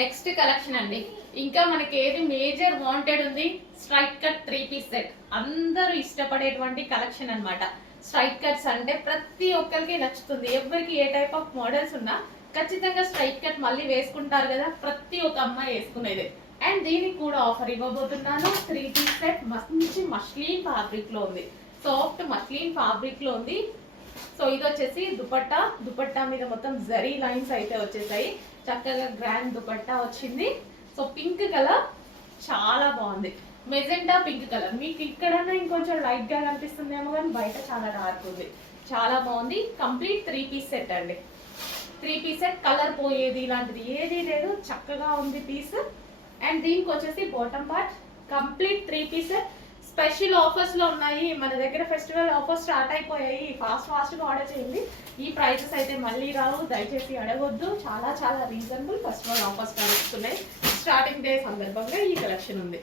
Next collection అండి. ఇంకా మనకి ఏది మేజర్ వాంటెడ్ ఉంది, స్ట్రైట్ కట్ 3 పీస్ సెట్. అందరూ ఇష్టపడేటువంటి కలెక్షన్ అన్నమాట. స్ట్రైట్ కట్స్ అంటే ప్రతి ఒక్కరికి నచ్చుతుంది. ఎవరికి ఏ టైప్ ఆఫ్ మోడల్స్ ఉన్నా ఖచ్చితంగా స్ట్రైట్ కట్ మళ్ళీ వేసుకుంటారు కదా, ప్రతి ఒక్క అమ్మాయి వేసుకునేది. అండ్ దీనికి కూడా ఆఫర్ ఇవ్వబోతున్నాను. 3 పీస్ సెట్ మంచి మస్లిన్ ఫ్యాబ్రిక్ లో ఉంది, సాఫ్ట్ మస్లిన్ ఫ్యాబ్రిక్ లో ఉంది. సో ఇది వచ్చేసి దుపట్టా. దుపట్టా మీద మొత్తం జరీ లైన్స్ అయితే వచ్చేసాయి. చక్కగా గ్రాండ్ దుపట్టా వచ్చింది. సో పింక్ కలర్ చాలా బాగుంది, మెజెంటా పింక్ కలర్. మీకు ఇక్కడన్నా ఇంకొంచెం లైట్ గా కనిపిస్తుందేమో కానీ బయట చాలా డార్క్ ఉంది. చాలా బాగుంది. కంప్లీట్ 3 పీస్ సెట్ అండి. 3 పీస్ సెట్, కలర్ పోయేది ఇలాంటిది ఏది లేదు, చక్కగా ఉంది పీస్. అండ్ దీనికి వచ్చేసి bottom part complete 3 piece set. Special offers లో ఉన్నాయి మన దగ్గర. ఫెస్టివల్ ఆఫర్స్ స్టార్ట్ అయిపోయాయి. ఫాస్ట్ గా ఆర్డర్ చేయండి. ఈ ప్రైసెస్ అయితే మళ్ళీ రావు, దయచేసి అడగొద్దు. చాలా చాలా రీజనబుల్ ఫెస్టివల్ ఆఫర్స్ నడుస్తున్నాయి. స్టార్టింగ్ డే సందర్భంగా ఈ కలెక్షన్ ఉంది.